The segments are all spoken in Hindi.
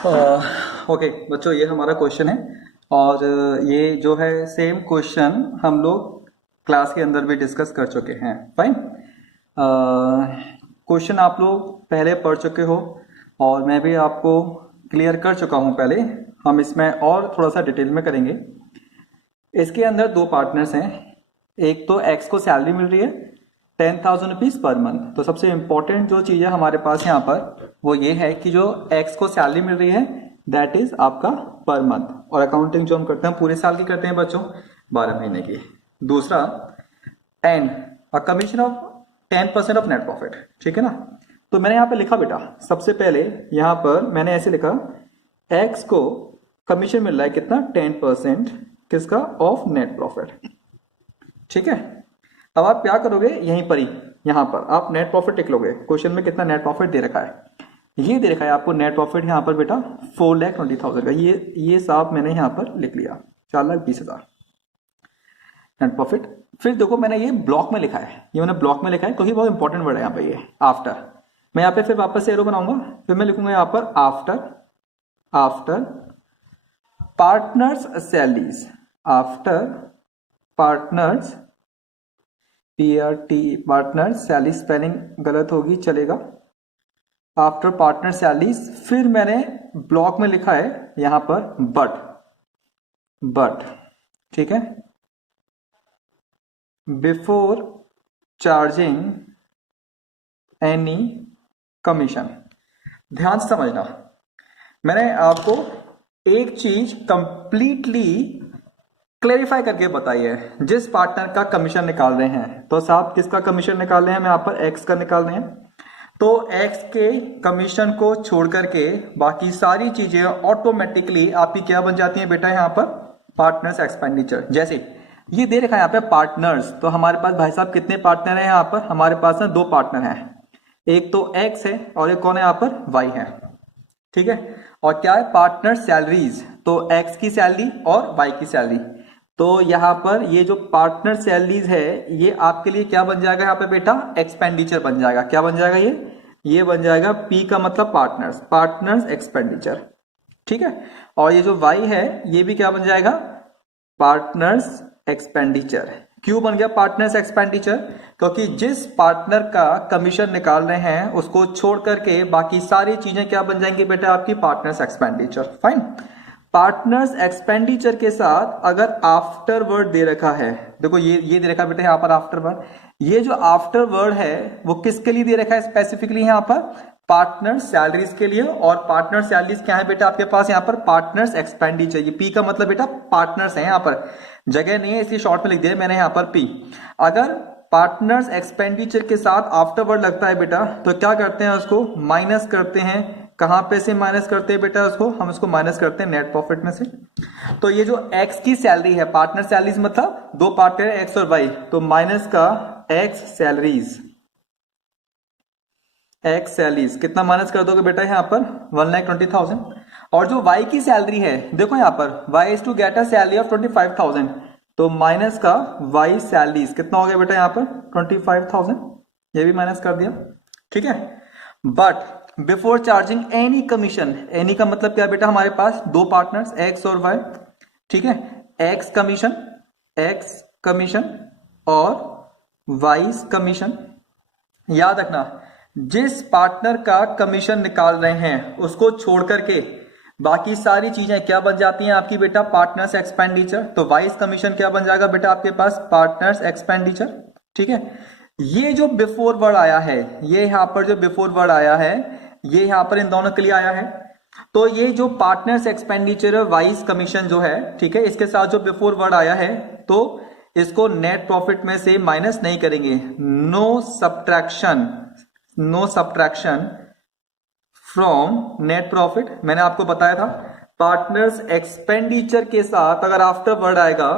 ओके बच्चों, ये हमारा क्वेश्चन है और ये जो है सेम क्वेश्चन हम लोग क्लास के अंदर भी डिस्कस कर चुके हैं। फाइन। क्वेश्चन आप लोग पहले पढ़ चुके हो और मैं भी आपको क्लियर कर चुका हूँ पहले। हम इसमें और थोड़ा सा डिटेल में करेंगे। इसके अंदर दो पार्टनर्स हैं। एक तो एक्स को सैलरी मिल रही है 10,000 रुपीज पर मंथ। तो सबसे इंपॉर्टेंट जो चीज है हमारे पास यहाँ पर वो ये है कि जो एक्स को सैलरी मिल रही है दैट इज आपका पर मंथ। और अकाउंटिंग जो हम करते हैं पूरे साल की करते हैं बच्चों, 12 महीने की। दूसरा, and a commission of 10% of net profit. ठीक है ना। तो मैंने यहाँ पे लिखा बेटा, सबसे पहले यहाँ पर मैंने ऐसे लिखा, एक्स को कमीशन मिल रहा है कितना, 10% किसका, ऑफ नेट प्रॉफिट। ठीक है। अब आप क्या करोगे, यहीं पर ही यहां पर आप नेट प्रॉफिट लिख लोगे। क्वेश्चन में कितना नेट प्रॉफिट दे रखा है, ये दे रखा है आपको नेट प्रॉफिट यहाँ पर बेटा 4,20,000 का। ये साफ मैंने यहाँ पर लिख लिया, 4,20,000 नेट प्रॉफिट। फिर देखो मैंने ये ब्लॉक में लिखा है, ये मैंने ब्लॉक में लिखा है क्योंकि बहुत इंपॉर्टेंट वर्ड है यहाँ पे ये आफ्टर। मैं यहाँ पे फिर वापस से एरो बनाऊंगा, फिर मैं लिखूंगा यहाँ पर after partners salaries, after partners partner salary, spelling गलत होगी चलेगा, आफ्टर पार्टनर सैलरीज। फिर मैंने ब्लॉक में लिखा है यहां पर बट ठीक है, बिफोर चार्जिंग एनी कमीशन। ध्यान से समझना, मैंने आपको एक चीज कंप्लीटली क्लेरिफाई करके बताइए। जिस पार्टनर का कमीशन निकाल रहे हैं, तो साहब किसका कमीशन निकाल रहे हैं, हम यहाँ पर एक्स का निकाल रहे हैं। तो एक्स के कमीशन को छोड़ करके बाकी सारी चीजें ऑटोमेटिकली आपकी क्या बन जाती हैं बेटा, यहाँ पर पार्टनर्स एक्सपेंडिचर। जैसे ये दे रखा है यहाँ पे पार्टनर्स, तो हमारे पास भाई साहब कितने पार्टनर हैं यहाँ पर, हमारे पास में दो पार्टनर हैं, एक तो एक्स है और एक कौन है यहाँ पर, वाई है। ठीक है। और क्या है, पार्टनर सैलरीज, तो एक्स की सैलरी और वाई की सैलरी। तो यहां पर ये जो पार्टनर सैलरीज है ये आपके लिए क्या बन जाएगा यहाँ पे बेटा, एक्सपेंडिचर बन जाएगा। क्या बन जाएगा, ये बन जाएगा पी का मतलब पार्टनर्स एक्सपेंडिचर। ठीक है। और ये जो वाई है ये भी क्या बन जाएगा, पार्टनर्स एक्सपेंडिचर। क्यों बन गया पार्टनर्स एक्सपेंडिचर, क्योंकि जिस पार्टनर का कमीशन निकाल रहे हैं उसको छोड़ करके बाकी सारी चीजें क्या बन जाएंगी बेटा, आपकी partners expenditure. Fine. Partners expenditure के साथ अगर आफ्टर वर्ड दे रखा है, देखो ये दे रखा है बेटा यहाँ पर आफ्टर वर्ड। ये जो आफ्टर वर्ड है वो किसके लिए दे रखा है स्पेसिफिकली, यहाँ पर पार्टनर सैलरीज के लिए। और पार्टनर सैलरीज क्या है बेटा आपके पास यहाँ पर, पार्टनर्स एक्सपेंडिचर। ये पी का मतलब बेटा पार्टनर्स है, यहाँ पर जगह नहीं है इसलिए शॉर्ट में लिख दिया मैंने यहाँ पर पी। अगर पार्टनर्स एक्सपेंडिचर के साथ आफ्टर वर्ड लगता है बेटा तो क्या करते हैं, उसको माइनस करते हैं। कहां पे से माइनस करते हैं बेटा, उसको हम उसको माइनस करते हैं नेट प्रॉफिट में से। तो ये जो एक्स की सैलरी है, पार्टनर सैलरीज मतलब दो पार्टनर है एक्स और वाई, तो माइनस का एक्स सैलरीज, एक्स सैलरीज कितना माइनस कर दोगे बेटा यहाँ पर, 1,20,000। और जो वाई की सैलरी है देखो यहाँ पर, Y is to get a salary of 25,000, तो माइनस का वाई सैलरीज कितना हो गया बेटा यहाँ पर 25,000, ये भी माइनस कर दिया। ठीक है। But before charging any commission, any का मतलब क्या बेटा, हमारे पास दो पार्टनर्स एक्स और वाई। ठीक है। एक्स कमीशन और वाइस कमीशन। याद रखना, जिस पार्टनर का कमीशन निकाल रहे हैं उसको छोड़ करके बाकी सारी चीजें क्या बन जाती हैं आपकी बेटा, पार्टनर्स एक्सपेंडिचर। तो वाइस कमीशन क्या बन जाएगा बेटा आपके पास, पार्टनर्स एक्सपेंडिचर। ठीक है। ये जो बिफोर वर्ड आया है, ये यहां पर जो बिफोर वर्ड आया है ये यहां पर इन दोनों के लिए आया है। तो ये जो पार्टनर्स एक्सपेंडिचर वाइस कमीशन जो है, ठीक है, इसके साथ जो बिफोर वर्ड आया है तो इसको नेट प्रॉफिट में से माइनस नहीं करेंगे। No subtraction from net profit. मैंने आपको बताया था पार्टनर्स एक्सपेंडिचर के साथ अगर आफ्टर वर्ड आएगा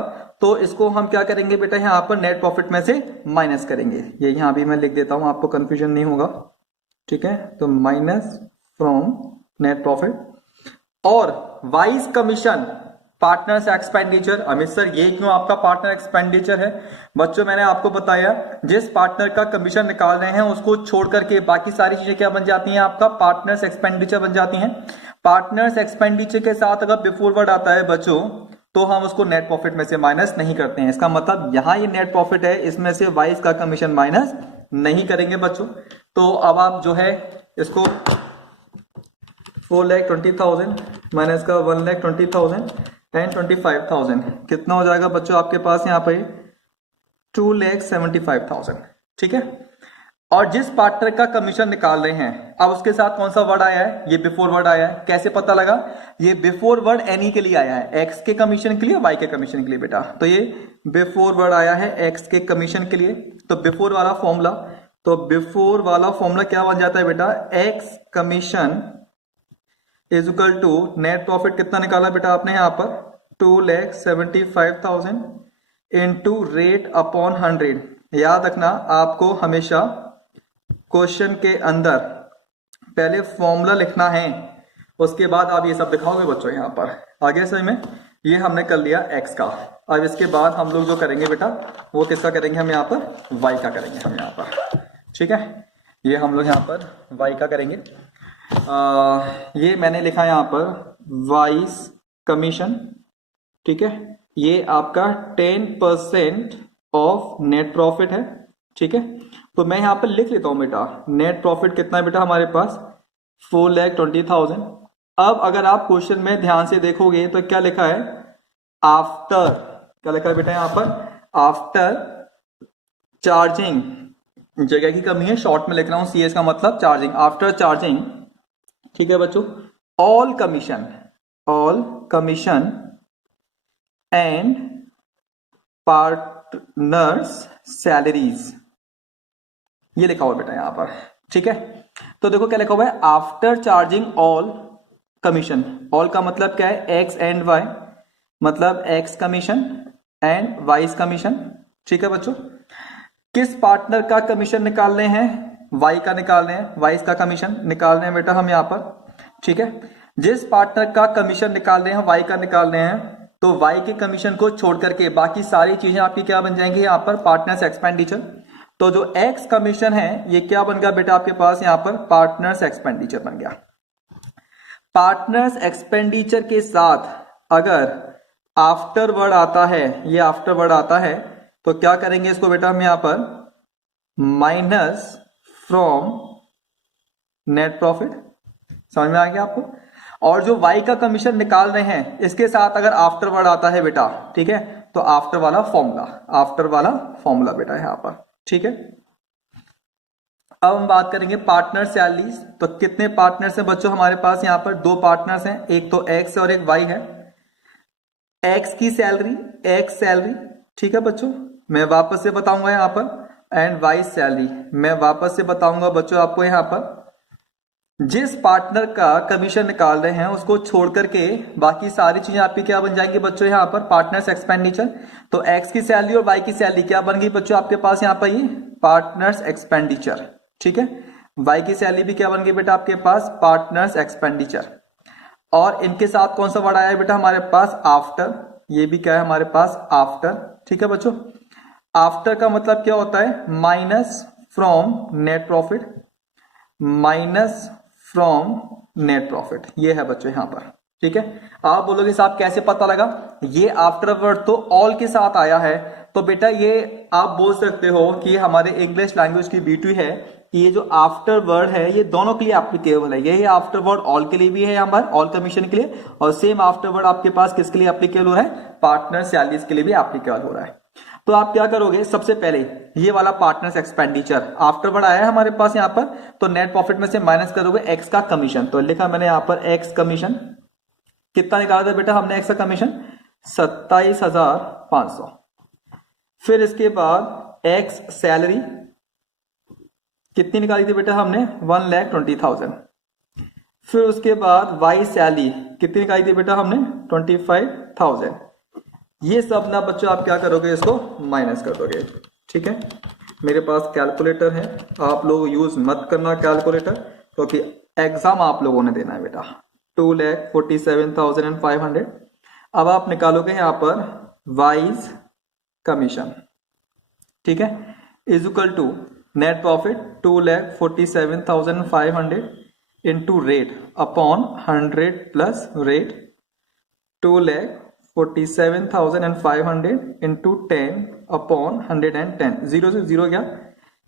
तो इसको हम क्या करेंगे बेटा, यहां पर नेट प्रॉफिट में से माइनस करेंगे। ये यहां भी मैं लिख देता हूं, आपको कंफ्यूजन नहीं होगा। ठीक है। तो माइनस फ्रॉम नेट प्रॉफिट। और vice commission partners expenditure. Amit sir ये क्यों आपका पार्टनर एक्सपेंडिचर है? बच्चों मैंने आपको बताया जिस पार्टनर का कमीशन निकाल रहे हैं उसको छोड़ करके बाकी सारी चीजें क्या बन जाती हैं, आपका पार्टनर्स एक्सपेंडिचर बन जाती हैं। पार्टनर्स एक्सपेंडिचर के साथ अगर बिफोर वर्ड आता है बच्चों तो हम उसको नेट प्रॉफिट में से माइनस नहीं करते हैं। इसका मतलब यहां ये नेट प्रॉफिट है, इसमें से वाइस का कमीशन माइनस नहीं करेंगे बच्चों। तो अब आप जो है इसको 4,20,000 माइनस का 1,20,000 एंड 25,000 कितना हो जाएगा बच्चों आपके पास यहाँ पे 2,75,000। ठीक है, और जिस पार्टनर का कमीशन निकाल रहे हैं अब उसके साथ कौन सा वर्ड आया है, ये बिफोर वर्ड आया है। कैसे पता लगा? ये बिफोर वर्ड एनी के लिए आया है, एक्स के कमीशन के लिए, वाई के कमीशन के लिए बेटा। तो ये बिफोर वर्ड आया है एक्स के कमीशन के लिए। तो बिफोर वाला फॉर्मूला, तो बिफोर वाला फॉर्मूला क्या बन जाता है बेटा, X commission is equal to net profit कितना निकाला बेटा आपने यहाँ पर 2,75,000 इंटू रेट अपॉन 100। याद रखना आपको हमेशा क्वेश्चन के अंदर पहले फॉर्मूला लिखना है, उसके बाद आप ये सब दिखाओगे बच्चों। यहाँ पर आगे समझ में, ये हमने कर लिया एक्स का। अब इसके बाद हम लोग जो करेंगे बेटा वो किसका करेंगे, हम यहाँ पर वाई का करेंगे हम यहाँ पर। ठीक है, ये हम लोग यहाँ पर वाई का करेंगे। ये मैंने लिखा यहाँ पर वाइस कमीशन। ठीक है, ये आपका 10% ऑफ नेट प्रॉफिट है। ठीक है, तो मैं यहाँ पर लिख लेता हूँ बेटा नेट प्रॉफिट कितना है बेटा हमारे पास 4,20,000। अब अगर आप क्वेश्चन में ध्यान से देखोगे तो क्या लिखा है, आफ्टर, क्या लिखा है बेटा यहाँ पर, आफ्टर चार्जिंग, जगह की कमी है शॉर्ट में लिख रहा हूं, सीएस का मतलब चार्जिंग, आफ्टर चार्जिंग। ठीक है बच्चों, all commission and partners salaries, ये लिखा हुआ बेटा यहां पर। ठीक है, तो देखो क्या लिखा हुआ है, after charging all commission. All का मतलब क्या है, एक्स एंड वाई, मतलब x commission and vice commission. ठीक है बच्चों, किस पार्टनर का कमीशन निकाल रहे हैं, वाई का निकाल रहे हैं, वाइस का कमीशन निकाल रहे हैं बेटा हम यहाँ पर। ठीक है, जिस पार्टनर का कमीशन निकाल रहे हैं, वाई का निकाल रहे हैं, तो वाई के कमीशन को छोड़ करके बाकी सारी चीजें आपकी क्या बन जाएंगी यहाँ पर, पार्टनर्स एक्सपेंडिचर। तो जो एक्स कमीशन है ये क्या बन गया बेटा आपके पास यहाँ पर, पार्टनर्स एक्सपेंडिचर बन गया। पार्टनर्स एक्सपेंडिचर के साथ अगर आफ्टर वर्ड आता है, ये आफ्टर वर्ड आता है, तो क्या करेंगे इसको बेटा हम यहां पर माइनस फ्रॉम नेट प्रॉफिट। समझ में आ गया आपको? और जो वाई का कमीशन निकाल रहे हैं इसके साथ अगर आफ्टर वर्ड आता है बेटा, ठीक है, तो आफ्टर वाला फॉर्मूला बेटा यहां पर। ठीक है, अब हम बात करेंगे पार्टनर सैलरीज। तो कितने पार्टनर्स हैं बच्चों हमारे पास यहाँ पर, दो पार्टनर्स हैं, एक तो एक्स और एक वाई है। एक्स की सैलरी, एक्स सैलरी, ठीक है बच्चों, मैं वापस से बताऊंगा यहाँ पर, एंड वाई सैलरी मैं वापस से बताऊंगा बच्चों आपको। यहाँ पर जिस पार्टनर का कमीशन निकाल रहे हैं उसको छोड़ करके बाकी सारी चीजें आपकी क्या बन जाएंगी बच्चों यहाँ पर, पार्टनर्स एक्सपेंडिचर। तो एक्स की सैलरी और वाई की सैलरी क्या बन गई बच्चों आपके पास यहाँ पर, ये पार्टनर्स एक्सपेंडिचर। ठीक है, वाई की सैलरी भी क्या बन गई बेटा आपके पास, पार्टनर्स एक्सपेंडिचर। और इनके साथ कौन सा वर्ड आया है बेटा हमारे पास, आफ्टर, ये भी क्या है हमारे पास, आफ्टर। ठीक है बच्चों, आफ्टर का मतलब क्या होता है, minus from net profit, minus from net profit, ये है बच्चों यहां पर। ठीक है, आप बोलोगे साहब कैसे पता लगा, ये आफ्टर वर्ड तो ऑल के साथ आया है। तो बेटा ये आप बोल सकते हो कि हमारे इंग्लिश लैंग्वेज की ब्यूटी है कि ये जो आफ्टर वर्ड है ये दोनों के लिए एप्लीकेबल है। यही आफ्टर वर्ड ऑल के लिए भी है यहाँ पर, ऑल कमीशन के लिए, और सेम आफ्टर वर्ड आपके पास किसके लिए एप्लीकेबल हो रहा है, पार्टनर सैलरीज के लिए भी एप्लीकेबल हो रहा है। तो आप क्या करोगे, सबसे पहले ये वाला पार्टनर्स एक्सपेंडिचर आफ्टर वर्ड आया है हमारे पास यहाँ पर, तो नेट प्रॉफिट में से माइनस करोगे एक्स का कमीशन। तो लिखा मैंने यहाँ पर एक्स कमीशन, कितना निकाला था बेटा हमने एक्स का कमीशन, 27,500। फिर इसके बाद एक्स सैलरी कितनी निकाली थी बेटा हमने, 1,20,000। फिर उसके बाद वाई सैलरी कितनी निकाली थी बेटा हमने, 25,000। ये सब ना बच्चों आप क्या करोगे, इसको माइनस कर दोगे। ठीक है, मेरे पास कैलकुलेटर है, आप लोग यूज मत करना कैलकुलेटर, क्योंकि एग्जाम आप लोगों ने देना है बेटा। 2,47,500 अब आप निकालोगे यहां पर वाइज कमीशन, ठीक है, is equal to net profit 2,47,500 into rate upon 100 plus rate 2,47,500 into 10 upon 110। Zero से जीरो गया।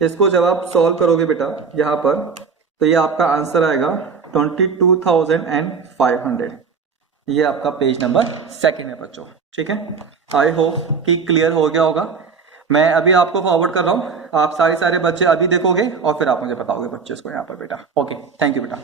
इसको जब आप सॉल्व करोगे बेटा यहां पर, तो ये आपका आंसर आएगा 22,500। ये आपका पेज नंबर 2 है बच्चों, ठीक है। आई होप कि क्लियर हो गया होगा। मैं अभी आपको फॉरवर्ड कर रहा हूं, आप सारे बच्चे अभी देखोगे और फिर आप मुझे बताओगे बच्चे इसको यहाँ पर बेटा। ओके, थैंक यू बेटा।